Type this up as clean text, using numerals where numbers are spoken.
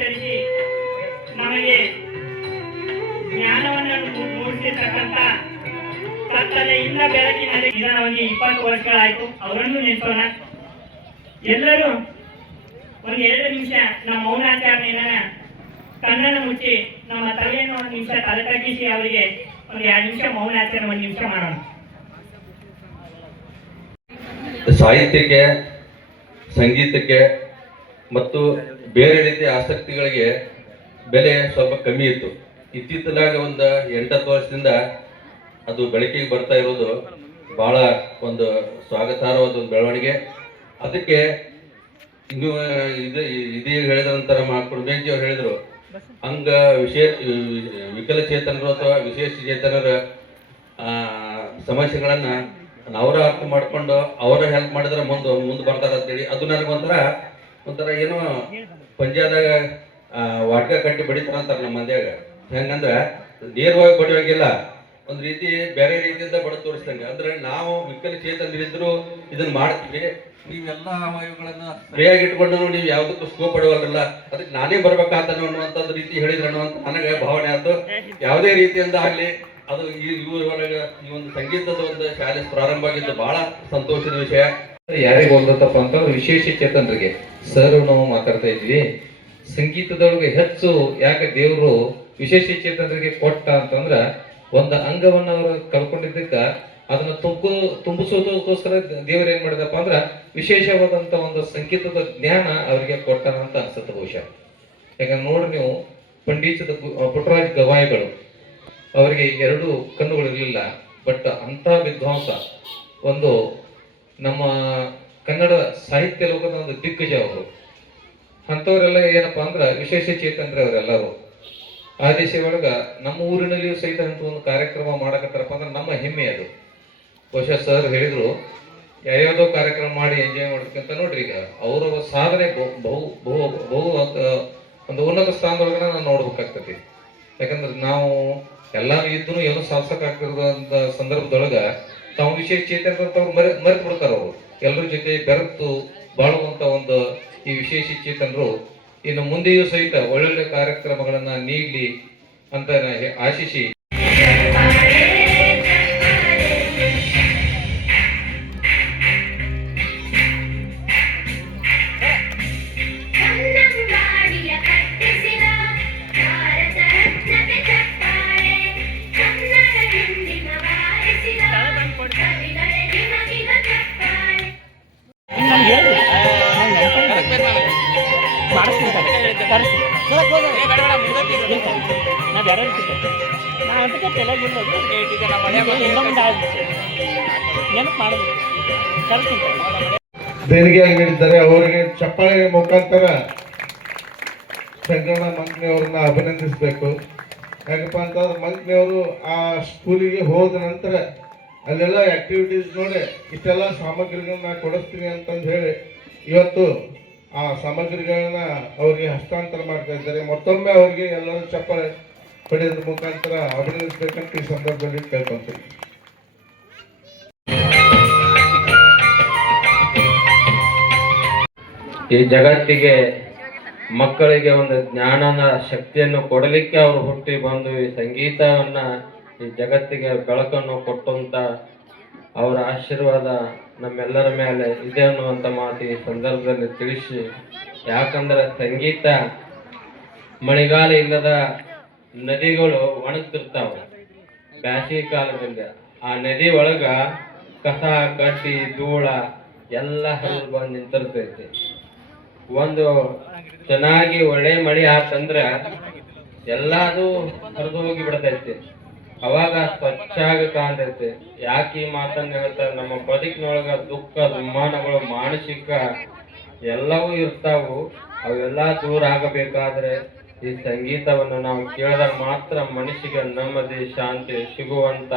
ತಿಳಿಸಿ ನಮಗೆ ಜ್ಞಾನವನ್ನು ಮೂಡಿಸಿರ್ತಕ್ಕಂಥ ಕತ್ತಲೆಯಿಂದ ಬೆಳಕಿನಲ್ಲಿ ನಿಧಾನವಾಗಿ 20 ವರ್ಷಗಳಾಯಿತು. ಅವರನ್ನು ನೆನೆಸೋಣ. ಎಲ್ಲರೂ ಒಂದು 2 ನಿಮಿಷ ನಮ್ಮ ಮೌನಾಚರಣೆಯನ್ನ ಕಣ್ಣನ್ನು ಮುಚ್ಚಿ ನಮ್ಮ ತಲೆಯನ್ನು 1 ನಿಮಿಷ ತಲೆ ತಗ್ಗಿಸಿ ಅವರಿಗೆ ಒಂದು 2 ನಿಮಿಷ ಮೌನಾಚರಣೆ 1 ನಿಮಿಷ ಮಾಡೋಣ. ಸಾಹಿತ್ಯಕ್ಕೆ, ಸಂಗೀತಕ್ಕೆ ಮತ್ತು ಬೇರೆ ರೀತಿಯ ಆಸಕ್ತಿಗಳಿಗೆ ಬೆಲೆ ಸ್ವಲ್ಪ ಕಮ್ಮಿ ಇತ್ತು. ಇತ್ತೀಚಲಾಗ ಒಂದು 8-10 ವರ್ಷದಿಂದ ಅದು ಬೆಳಕಿಗೆ ಬರ್ತಾ ಇರೋದು ಬಹಳ ಒಂದು ಸ್ವಾಗತಾರ್ಹವಾದ ಒಂದು ಬೆಳವಣಿಗೆ. ಅದಕ್ಕೆ ಇನ್ನು ಇದೀಗ ಹೇಳಿದ ನಂತರ ಕುರುಬೇಂಜಿ ಅವರು ಹೇಳಿದರು, ವಿಕಲಚೇತನರು ಅಥವಾ ವಿಶೇಷ ಚೇತನರ ಸಮಸ್ಯೆಗಳನ್ನು ಅವರ ಅರ್ಥ ಮಾಡಿಕೊಂಡು ಅವರ ಹೆಲ್ಪ್ ಮಾಡಿದ್ರೆ ಮುಂದೆ ಬರ್ತಾರೆ ಅಂತೇಳಿ. ಅದು ನನಗೊಂಥರ ಏನೋ ಪಂಜಾದಾಗ ವಾಟ್ಕ ಕಟ್ಟಿ ಬಡಿತಾರ ಅಂತಾರೆ ನಮ್ಮ ಮಂದ್ಯಾಗ. ಹೆಂಗಂದ್ರೆ ನೇರವಾಗಿ ಬಡಿಯೋಗಿಲ್ಲ, ಒಂದು ರೀತಿ ಬೇರೆ ರೀತಿಯಿಂದ ಬಡ ತೋರಿಸ್ದಂಗೆ. ಅಂದ್ರೆ ನಾವು ವಿಕಲಚೇತನರಿದ್ರು ಇದನ್ನ ಮಾಡ್ತೀವಿ, ನೀವೆಲ್ಲ ಅವಯವಗಳನ್ನ ಸರಿಯಾಗಿ ಇಟ್ಕೊಂಡು ನೀವು ಯಾವುದಕ್ಕೂ ಸ್ಕೋಪ್ ಪಡುವಲ್ಲ, ಅದಕ್ಕೆ ನಾನೇ ಬರ್ಬೇಕಾಗ್ತಾನೆ ಅನ್ನುವಂಥದ್ದು ರೀತಿ ಹೇಳಿದ್ರಣ್ಣು ಅಂತ ನನಗೆ ಭಾವನೆ ಆಯ್ತು. ಯಾವುದೇ ರೀತಿಯಿಂದ ಆಗಲಿ ಅದು ಇವರೊಳಗೆ ಈ ಒಂದು ಸಂಗೀತದ ಒಂದು ಶಾಲೆ ಪ್ರಾರಂಭ ಆಗಿದ್ದು ಬಹಳ ಸಂತೋಷದ ವಿಷಯ. ಯಾರಿಗೆ ಹೋಗ್ತಪ್ಪ ಅಂತಂದ್ರೆ ವಿಶೇಷ ಚೇತನರಿಗೆ ಸರ್ ನಾವು ಮಾತಾಡ್ತಾ ಇದ್ವಿ. ಸಂಗೀತದೊಳಗೆ ಹೆಚ್ಚು ಯಾಕೆ ದೇವರು ವಿಶೇಷ ಚೇತನರಿಗೆ ಕೊಟ್ಟ ಅಂತಂದ್ರ ಒಂದು ಅಂಗವನ್ನ ಅವರು ಕಳ್ಕೊಂಡಿದ್ದಕ್ಕ ಅದನ್ನ ತುಂಬಿಸೋದಕ್ಕೋಸ್ಕರ ದೇವರು ಏನ್ ಮಾಡಿದಪ್ಪ ಅಂದ್ರ ವಿಶೇಷವಾದಂತ ಒಂದು ಸಂಗೀತದ ಜ್ಞಾನ ಅವರಿಗೆ ಕೊಟ್ಟಾನ ಅಂತ ಅನ್ಸುತ್ತೆ ಬಹುಶಃ. ಯಾಕಂದ್ರೆ ನೋಡ್ರಿ ನೀವು ಪಂಡಿತದ ಪುಟ್ಟರಾಜ್ ಗವಾಯಿಗಳು ಅವರಿಗೆ 2 ಕಣ್ಣುಗಳಿರಲಿಲ್ಲ, ಬಟ್ ಅಂತ ವಿದ್ವಾಂಸ, ಒಂದು ನಮ್ಮ ಕನ್ನಡ ಸಾಹಿತ್ಯ ಲೋಕದ ಒಂದು ದಿಗ್ಗಜ ಅವರು. ಅಂಥವರೆಲ್ಲ ಏನಪ್ಪಾ ಅಂದ್ರ ವಿಶೇಷ ಚೇತನರೇ ಅವರೆಲ್ಲರೂ. ಆ ದೇಶ ಒಳಗ ನಮ್ಮ ಊರಿನಲ್ಲಿಯೂ ಸಹಿತ ಅಂತ ಒಂದು ಕಾರ್ಯಕ್ರಮ ಮಾಡಕತ್ತಾರಪ್ಪ ಅಂದ್ರೆ ನಮ್ಮ ಹೆಮ್ಮೆ ಅದು. ಬಹುಶಃ ಸರ್ ಹೇಳಿದ್ರು ಯಾವ್ಯಾವ್ದೋ ಕಾರ್ಯಕ್ರಮ ಮಾಡಿ ಎಂಜಾಯ್ ಮಾಡ್ಬೇಕಂತ. ನೋಡ್ರಿ ಈಗ ಅವರ ಸಾಧನೆ ಬಹು ಒಂದು ಉನ್ನತ ಸ್ಥಾನದೊಳಗನ ನಾವು ನೋಡ್ಬೇಕಾಗ್ತತಿ. ಯಾಕಂದ್ರೆ ನಾವು ಎಲ್ಲಾರು ಇದ್ದು ಏನೋ ಸಾಧಿಸಕ್ಕಾಗ್ತಿರೋದಂತ ಸಂದರ್ಭದೊಳಗ ತಾವು ವಿಶೇಷ ಚೇತನರು ಮರೆತು ಬಿಡ್ತಾರ. ಅವರು ಎಲ್ಲರ ಜೊತೆ ಬೆರೆತು ಬಾಳುವಂತ ಒಂದು ಈ ವಿಶೇಷ ಚೇತನರು ಇನ್ನು ಮುಂದೆಯೂ ಸಹಿತ ಒಳ್ಳೊಳ್ಳೆ ಕಾರ್ಯಕ್ರಮಗಳನ್ನ ನೀಡಲಿ ಅಂತ ಆಶಿಸಿ ದೇಣಿಗೆಯಾಗಿ ನೀಡಿದ್ದಾರೆ. ಅವರಿಗೆ ಚಪ್ಪಾಳೆ ಮುಖಾಂತರ ಸಂಗಣ್ಣ ಮಂಕ್ನಿಯವ್ರನ್ನ ಅಭಿನಂದಿಸಬೇಕು. ಯಾಕಪ್ಪ ಅಂತಂದ್ರೆ ಮಂಕ್ನಿಯವರು ಆ ಸ್ಕೂಲಿಗೆ ಹೋದ ನಂತರ ಅಲ್ಲೆಲ್ಲ ಆಕ್ಟಿವಿಟೀಸ್ ನೋಡಿ ಇಷ್ಟೆಲ್ಲ ಸಾಮಗ್ರಿಗಳನ್ನ ಕೊಡಿಸ್ತೀನಿ ಅಂತಂದು ಹೇಳಿ ಇವತ್ತು ಆ ಸಾಮಗ್ರಿಗಳನ್ನ ಅವರಿಗೆ ಹಸ್ತಾಂತರ ಮಾಡ್ತಾ ಇದ್ದಾರೆ. ಮತ್ತೊಮ್ಮೆ ಅವರಿಗೆ ಎಲ್ಲರೂ ಚಪ್ಪಾಳೆ ಹೊಡೆಯೋದ್ರ ಮುಖಾಂತರ ಅಭಿನಂದಿಸಬೇಕಂತ ಈ ಸಂದರ್ಭದಲ್ಲಿ ಕೇಳ್ಕೊಂತೀವಿ. ಈ ಜಗತ್ತಿಗೆ ಮಕ್ಕಳಿಗೆ ಒಂದು ಜ್ಞಾನದ ಶಕ್ತಿಯನ್ನು ಕೊಡಲಿಕ್ಕೆ ಅವರು ಹುಟ್ಟಿ ಬಂದು ಈ ಸಂಗೀತವನ್ನ ಈ ಜಗತ್ತಿಗೆ ಬೆಳಕನ್ನು ಕೊಟ್ಟಂತ ಅವರ ಆಶೀರ್ವಾದ ನಮ್ಮೆಲ್ಲರ ಮೇಲೆ ಇದೆ ಅನ್ನುವಂಥ ಮಾತು ಈ ಸಂದರ್ಭದಲ್ಲಿ ತಿಳಿಸಿ. ಯಾಕಂದ್ರೆ ಸಂಗೀತ ಮಳೆಗಾಲ ಇಲ್ಲದ ನದಿಗಳು ಒಣಗ್ತಿರ್ತಾವೆ ಬ್ಯಾಸಿಗೆ ಕಾಲದಿಂದ. ಆ ನದಿ ಒಳಗ ಕಸ ಕಡ್ಡಿ ಧೂಳ ಎಲ್ಲ ಹರಿದು ಬಂದು ನಿಂತಿರ್ತೈತಿ. ಒಂದು ಚೆನ್ನಾಗಿ ಒಳ್ಳೆ ಮಳೆ ಆತಂದ್ರ ಎಲ್ಲಾದು ಹರಿದು ಹೋಗಿ ಬಿಡ್ತೈತಿ. ಅವಾಗ ಸ್ವಚ್ಛಾಗಿ ಕಾಣ್ತೈತಿ. ಯಾಕೆ ಈ ಮಾತನ್ನ ಹೇಳ್ತಾರೆ, ನಮ್ಮ ಬದುಕಿನೊಳಗ ದುಃಖ ದುಮ್ಮಾನಗಳು ಮಾನಸಿಕ ಎಲ್ಲವೂ ಇರ್ತಾವು. ಅವೆಲ್ಲ ದೂರ ಆಗಬೇಕಾದ್ರೆ ಈ ಸಂಗೀತವನ್ನು ನಾವು ಕೇಳಿದಾಗ ಮಾತ್ರ ಮನಸ್ಸಿಗೆ ನೆಮ್ಮದಿ ಶಾಂತಿ ಸಿಗುವಂತ